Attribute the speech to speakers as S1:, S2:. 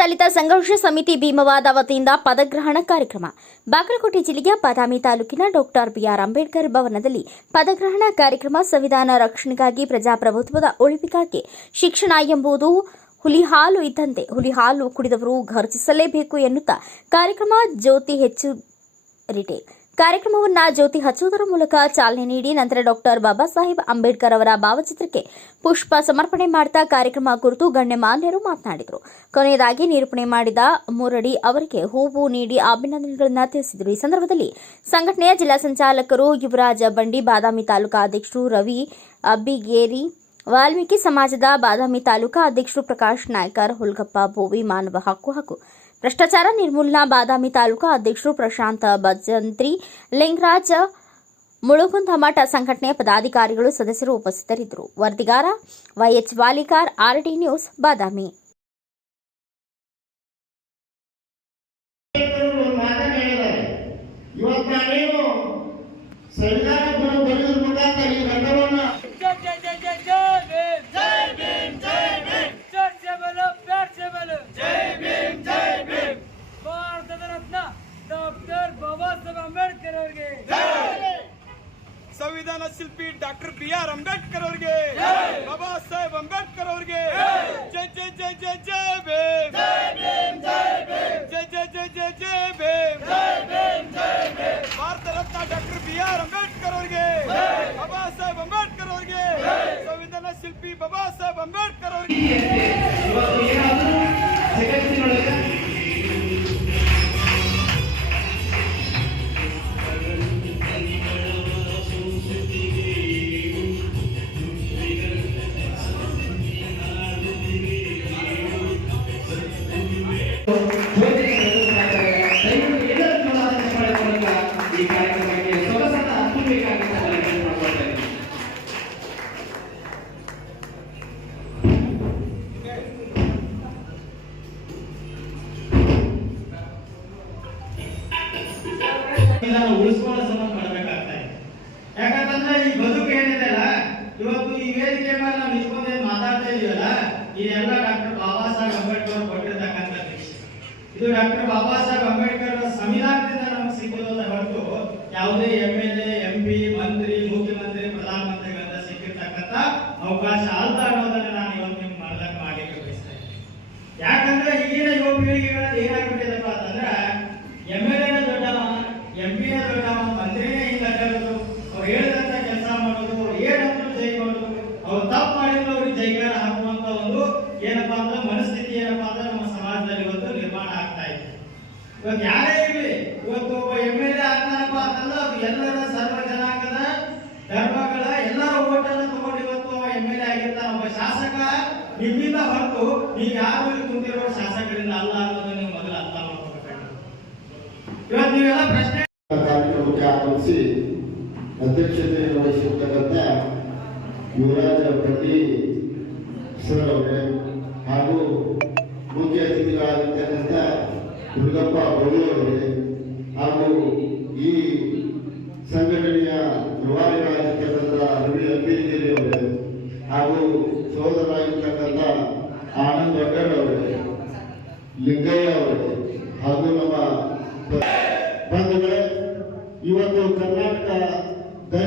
S1: ದಲಿತ ಸಂಘರ್ಷ ಸಮಿತಿ ಭೀಮವಾದ ವತಿಯಿಂದ ಪದಗ್ರಹಣ ಕಾರ್ಯಕ್ರಮ. ಬಾಗಲಕೋಟೆ ಜಿಲ್ಲೆಯ ಬಾದಾಮಿ ತಾಲೂಕಿನ ಡಾಕ್ಟರ್ ಬಿಆರ್ ಅಂಬೇಡ್ಕರ್ ಭವನದಲ್ಲಿ ಪದಗ್ರಹಣ ಕಾರ್ಯಕ್ರಮ ಸಂವಿಧಾನ ರಕ್ಷಣೆಗಾಗಿ ಪ್ರಜಾಪ್ರಭುತ್ವದ ಉಳಿವಿಗಾಗಿ ಶಿಕ್ಷಣ ಎಂಬುದು ಹುಲಿ ಹಾಲು ಇದ್ದಂತೆ ಹುಲಿ ಹಾಲು ಕುಡಿದವರು ಘರ್ಜಿಸಲೇಬೇಕು ಎನ್ನುತ್ತಾ ಕಾರ್ಯಕ್ರಮ ಜ್ಯೋತಿ ಹೆಚ್ಚು ರಿಟೇಲ್ ಕಾರ್ಯಕ್ರಮವನ್ನ ಜ್ಯೋತಿ ಹಚ್ಚುವುದರ ಮೂಲಕ ಚಾಲನೆ ನೀಡಿ ನಂತರ ಡಾಕ್ಟರ್ ಬಾಬಾ ಸಾಹೇಬ್ ಅಂಬೇಡ್ಕರ್ ಅವರ ಭಾವಚಿತ್ರಕ್ಕೆ ಪುಷ್ಪ ಸಮರ್ಪಣೆ ಮಾಡ್ತಾ ಕಾರ್ಯಕ್ರಮ ಕುರಿತು ಗಣ್ಯಮಾನ್ಯರು ಮಾತನಾಡಿದರು. ಕೊನೆಯದಾಗಿ ನಿರೂಪಣೆ ಮಾಡಿದ ಮುರಡಿ ಅವರಿಗೆ ಹೂವು ನೀಡಿ ಅಭಿನಂದನೆಗಳನ್ನು ತಿಳಿಸಿದರು. ಈ ಸಂದರ್ಭದಲ್ಲಿ ಸಂಘಟನೆಯ ಜಿಲ್ಲಾ ಸಂಚಾಲಕರು ಯುವರಾಜ ಬಂಡಿ, ಬಾದಾಮಿ ತಾಲೂಕಾ ಅಧ್ಯಕ್ಷರು ರವಿ, ಅಬ್ಬಿಗೇರಿ, ವಾಲ್ಮೀಕಿ ಸಮಾಜದ ಬಾದಾಮಿ ತಾಲೂಕಾ ಅಧ್ಯಕ್ಷರು ಪ್ರಕಾಶ್ ನಾಯ್ಕರ್, ಹುಲ್ಗಪ್ಪ ಭೋವಿ, ಮಾನವ ಹಕ್ಕು ಹಾಗೂ ಭ್ರಷ್ಟಾಚಾರ ನಿರ್ಮೂಲನಾ ಬಾದಾಮಿ ತಾಲೂಕಾ ಅಧ್ಯಕ್ಷರು ಪ್ರಶಾಂತ ಭಜಂತ್ರಿ, ಲಿಂಗರಾಜ್ ಮುಳುಗುಂದ ಮಠ ಸಂಘಟನೆಯ ಪದಾಧಿಕಾರಿಗಳು ಸದಸ್ಯರು ಉಪಸ್ಥಿತರಿದ್ದರು. ವರದಿಗಾರ YH Walikar, RT news, Badami.
S2: Doctor
S3: B R Ambedkar ಅವರಿಗೆ ಬಾಬಾ ಸಾಹೇಬ್ ಅಂಬೇಡ್ಕರ್ ಅವರಿಗೆ ಜೈ ಜೈ ಜೈ ಜೈ ಜೈ ಭೀಮ್ ಜೈ ಜೈ ಜೈ ಜೈ ಜೈ Bhim Bharat Ratna doctor B R Ambedkar ಅವರಿಗೆ ಬಾಬಾ ಸಾಹೇಬ್ ಅಂಬೇಡ್ಕರ್ ಅವರಿಗೆ ಸಂವಿಧಾನ ಶಿಲ್ಪಿ ಬಾಬಾ ಸಾಹೇಬ್ ಅಂಬೇಡ್ಕರ್ ಅವರಿಗೆ
S4: ಈ ಕಾರ್ಯಕ್ರಮಕ್ಕೆ ಈ ಬದುಕು ಏನಿದೆಲ್ಲ ಇವತ್ತು ಈ ವೇದಿಕೆ ಮೇಲೆ ನಾವು ನಿಂತ್ಕೊಂಡು ಮಾತಾಡ್ತಾ ಇದೀವಲ್ಲ ಇದೆಲ್ಲ ಡಾಕ್ಟರ್ ಬಾಬಾ ಸಾಹೇಬ್ ಅಂಬೇಡ್ಕರ್ ಅವರು ಕೊಟ್ಟಿರ್ತಕ್ಕಂಥ ಇದು ಡಾಕ್ಟರ್ ಬಾಬಾ ಸಾಹೇಬ್ ಅಂಬೇಡ್ಕರ್ ಸಂವಿಧಾನದಿಂದ ಸಿಕ್ಕಿರೋದ ಹೊರತು ಯಾವುದೇ M L A M P ಮಂತ್ರಿ, ಮುಖ್ಯಮಂತ್ರಿ ಪ್ರಧಾನಮಂತ್ರಿಗಳಿಂದ ಸಿಕ್ಕಿರ್ತಕ್ಕಂಥ ಅವಕಾಶ ಅಲ್ಲ ಅನ್ನೋದನ್ನ ನಾನು ಇವತ್ತು ನಿಮ್ಗೆ ಮನದಟ್ಟು ಮಾಡಲಿಕ್ಕೆ ಬಯಸ್ತಾ ಇದ್ದೀನಿ ಯಾಕಂದ್ರೆ ಈಗಿನ ಯುವ ಪೀಳಿಗೆಗಳಲ್ಲಿ ಏನಾಗ್ಬಿಟ್ಟಿದಪ್ಪ ಅಂತಂದ್ರೆ ಎಂ ಎಲ್ ಎನ ದೊಡ್ಡವ ಎಂ ಪಿ ದೊಡ್ಡವ ಮಂತ್ರಿನೇ ಹಿಂಗ ಕರೆದು ಅವ್ರು ಹೇಳಿದಂತ ಕೆಲಸ ಮಾಡೋದು, ಅವ್ರು ಏನಂದ್ರು ಜೈ ಮಾಡೋದು, ಅವ್ರು ತಪ್ಪು ಮಾಡಿದ್ರು ಅವ್ರಿಗೆ ಜೈಗಾರ ಹಾಕುವಂತ ಒಂದು ಏನಪ್ಪಾ ಅಂದ್ರೆ ಮನಸ್ಥಿತಿ ಏನಪ್ಪಾ ಅಂದ್ರೆ ನಮ್ಮ ಸಮಾಜದಲ್ಲಿ ಇವತ್ತು ನಿರ್ಮಾಣ ಆಗ್ತಾ ಇದೆ. ಇವತ್ತು ಯಾರೇ ಇರಲಿ ಇವತ್ತು ಒಬ್ಬ ಎಂ ಎಲ್ ಎ ಆಗ್ತಾನಪ್ಪ ಅಂತಂದ್ರೆ ಅದು ಎಲ್ಲರ ಸರ್ವ ಜನಾಂಗದ ಧರ್ಮಗಳ ಎಲ್ಲರ ಓಟನ್ನು ತಗೊಂಡು ಇವತ್ತು ಎಂ ಎಲ್ ಎ ಆಗಿರ್ತಾನ ಒಬ್ಬ ಶಾಸಕ ನಿಮ್ಮಿಂದ ಹೊರತು ನೀವು ಯಾರು ಕುಂತಿರೋ ಶಾಸಕರಿಂದ ಅಲ್ಲ ಅನ್ನೋದನ್ನ ನೀವು ಮೊದಲು ಅರ್ಥ ಮಾಡ್ಕೋಬೇಕಾಗಿದೆ ಇವತ್ತು ನೀವೆಲ್ಲ ಪ್ರಶ್ನೆ
S5: ಕಾರ್ಯಕ್ರಮಕ್ಕೆ ಆಗಮಿಸಿ ಅಧ್ಯಕ್ಷತೆಯನ್ನು ವಹಿಸಿರ್ತಕ್ಕಂಥ ಯುವರಾಜ ಪ್ರತಿ ಸರ್ ಅವರೇ ಹಾಗೂ ಮುಖ್ಯ ಅತಿಥಿಗಳಾಗಿರ್ತಕ್ಕಂಥ ಹುಡುಗಪ್ಪ ಬೌಳಿ ಅವರೇ ಹಾಗೂ ಈ ಸಂಘಟನೆಯ ರೂವಾರಿಗಳಾಗಿರ್ತಕ್ಕಂಥ ರವಿ ಅಂಬೇಡ್ಕರ್ ಅವರು ಹಾಗೂ ಸೋದರಾಗಿರ್ತಕ್ಕಂಥ ಆನಂದ್ ವಡ್ಡರ್ ಅವರು ಲಿಂಗಯ್ಯ ಅವರೇ